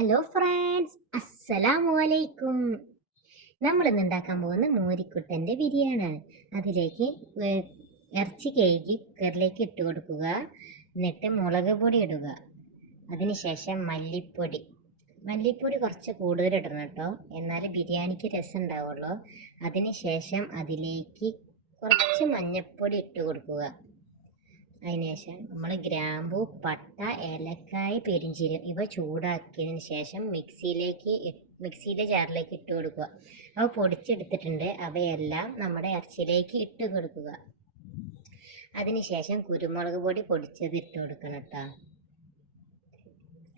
Hello friends അസ്സലാമു അലൈക്കും നമ്മൾ ഇന്ന് ഉണ്ടാക്കാൻ പോകുന്ന മോരിക്കുട്ടന്റെ ബിരിയാണിയാണ് അതിലേക്ക് ഇറച്ചി കഴുകി കുക്കറിലേക്ക് ഇട്ട് കൊടുക്കുക. എന്നിട്ട് മുളക് പൊടി ഇടുക. അതിനുശേഷം മല്ലിപ്പൊടി. മല്ലിപ്പൊടി കുറച്ച് കൂടുതൽ ഇടണം കേട്ടോ. എന്നാലേ ബിരിയാണിക്ക് രസം ഉണ്ടാവുള്ളൂ. അതിനുശേഷം അതിലേക്ക് കുറച്ച് മഞ്ഞൾപ്പൊടി ഇട്ട് കൊടുക്കുക. അതിനുശേഷം നമ്മൾ ഗ്രാമ്പു പട്ട ഏലക്കായ പെരിഞ്ചീരം ഇവ ചൂടാക്കിയതിന് ശേഷം മിക്സിയിലേക്ക് മിക്സിയിലെ ജാറിലേക്ക് ഇട്ട് കൊടുക്കുക. അവ പൊടിച്ചെടുത്തിട്ടുണ്ട്. അവയെല്ലാം നമ്മുടെ ഇറച്ചിയിലേക്ക് ഇട്ട് കൊടുക്കുക. അതിനുശേഷം കുരുമുളക് പൊടി പൊടിച്ചത് ഇട്ട് കൊടുക്കണം കേട്ടോ.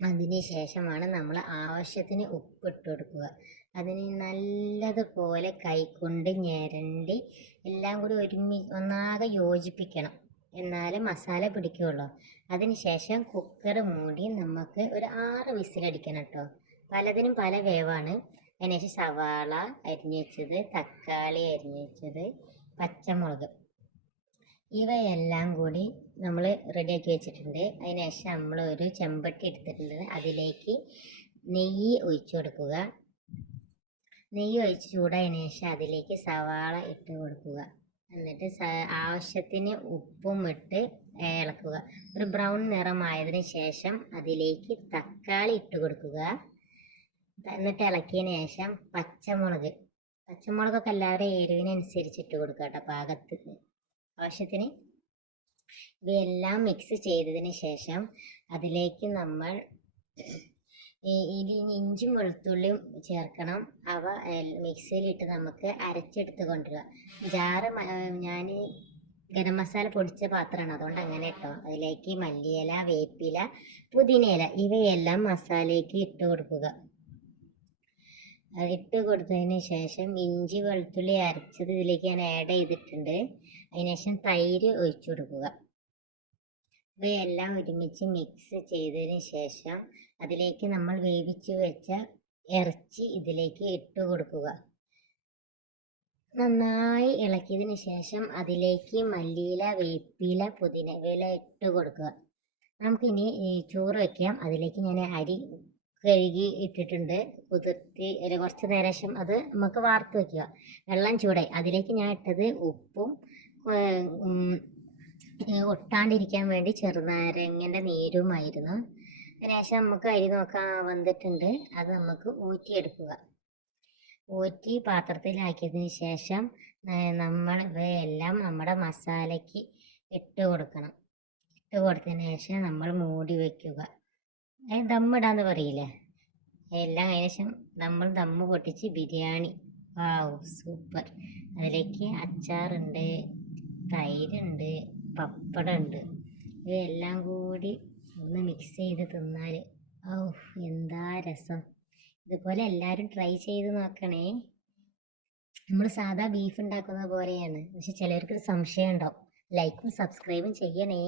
അതിന് ശേഷമാണ് നമ്മൾ ആവശ്യത്തിന് ഉപ്പ് ഇട്ട് കൊടുക്കുക. അതിന് നല്ലതുപോലെ കൈകൊണ്ട് ഞരണ്ടി എല്ലാം കൂടി ഒരുമി ഒന്നാകെ യോജിപ്പിക്കണം. എന്നാലേ മസാല പിടിക്കുകയുള്ളൂ അതിനുശേഷം കുക്കർ മൂടി നമുക്ക് ഒരു ആറ് വിസിലടിക്കണം കേട്ടോ. പലതിനും പല വേവാണ്. അതിനുശേഷം സവാള അരിഞ്ഞു വെച്ചത് തക്കാളി അരിഞ്ഞു വെച്ചത് പച്ചമുളക്. ഇവയെല്ലാം കൂടി നമ്മൾ റെഡിയാക്കി വെച്ചിട്ടുണ്ട്. അതിനുശേഷം നമ്മൾ ഒരു ചെമ്പട്ടി എടുത്തിട്ടുണ്ട്. അതിലേക്ക് നെയ്യ് ഒഴിച്ചു കൊടുക്കുക. നെയ്യ് ഒഴിച്ച് ചൂടായതിനു ശേഷം അതിലേക്ക് സവാള ഇട്ട് കൊടുക്കുക. എന്നിട്ട് ആവശ്യത്തിന് ഉപ്പും ഇട്ട് ഇളക്കുക. ഒരു ബ്രൗൺ നിറമായതിനു ശേഷം അതിലേക്ക് തക്കാളി ഇട്ട് കൊടുക്കുക. എന്നിട്ട് ഇളക്കിയതിന് ശേഷം പച്ചമുളക്. പച്ചമുളകൊക്കെ എല്ലാവരും എരിവിനനുസരിച്ച് ഇട്ട് കൊടുക്കുക കേട്ടോ പാകത്തിന് ആവശ്യത്തിന് ഇവയെല്ലാം മിക്സ് ചെയ്തതിന് ശേഷം അതിലേക്ക് നമ്മൾ ഇതിൽ ഇഞ്ചും വെളുത്തുള്ളിയും ചേർക്കണം. അവ മിക്സിയിലിട്ട് നമുക്ക് അരച്ചെടുത്ത് കൊണ്ടുവരിക. ജാറ് ഞാൻ ഗരം മസാല പൊടിച്ച പാത്രമാണ്. അതുകൊണ്ട് അങ്ങനെ ഇട്ടോ. അതിലേക്ക് മല്ലിയില വേപ്പില പുതിനയില ഇവയെല്ലാം മസാലയ്ക്ക് ഇട്ട് കൊടുക്കുക. അതിട്ട് കൊടുത്തതിന് ശേഷം ഇഞ്ചി വെളുത്തുള്ളി അരച്ചത് ഇതിലേക്ക് ഞാൻ ആഡ് ചെയ്തിട്ടുണ്ട്. അതിനുശേഷം തൈര് ഒഴിച്ചു കൊടുക്കുക. ഇവയെല്ലാം ഒരുമിച്ച് മിക്സ് ചെയ്തതിന് ശേഷം അതിലേക്ക് നമ്മൾ വേവിച്ച് വെച്ച ഇറച്ചി ഇതിലേക്ക് ഇട്ട് കൊടുക്കുക. നന്നായി ഇളക്കിയതിന് ശേഷം അതിലേക്ക് മല്ലിയില വേപ്പില പുതിന വില ഇട്ട് കൊടുക്കുക. നമുക്കിനി ചോറ് വയ്ക്കാം അതിലേക്ക് ഞാൻ അരി കഴുകി ഇട്ടിട്ടുണ്ട്. കുതിർത്തി ഒരു കുറച്ച് നേരം അത് നമുക്ക് വാർത്ത് വയ്ക്കുക വെള്ളം ചൂടായി. അതിലേക്ക് ഞാൻ ഇട്ടത് ഉപ്പും ഒട്ടാണ്ടിരിക്കാൻ വേണ്ടി ചെറുനാരങ്ങന്റെ നീരുമായിരുന്നു. അതിനുശേഷം നമുക്ക് അരി നോക്കാൻ വന്നിട്ടുണ്ട്. അത് നമുക്ക് ഊറ്റിയെടുക്കുക. ഊറ്റി പാത്രത്തിലാക്കിയതിന് ശേഷം നമ്മൾ ഇവയെല്ലാം നമ്മുടെ മസാലയ്ക്ക് ഇട്ട് കൊടുക്കണം. ഇട്ട് കൊടുത്തതിന് ശേഷം നമ്മൾ മൂടി വയ്ക്കുക ദമ്മിടാന്ന് പറയില്ലേ? എല്ലാം അതിന് ശേഷം നമ്മൾ ദമ്മ് പൊട്ടിച്ച് ബിരിയാണി. Wow super. അതിലേക്ക് അച്ചാറുണ്ട് തൈരുണ്ട് പപ്പടമുണ്ട്. ഇവയെല്ലാം കൂടി ഒന്ന് മിക്സ് ചെയ്ത് തിന്നാൽ ഔ എന്താ രസം. ഇതുപോലെ എല്ലാവരും ട്രൈ ചെയ്ത് നോക്കണേ. നമ്മൾ സാധാ ബീഫ് ഉണ്ടാക്കുന്നത് പോലെയാണ്. പക്ഷെ ചിലർക്ക് സംശയം ഉണ്ടാവും. ലൈക്കും സബ്സ്ക്രൈബും ചെയ്യണേ.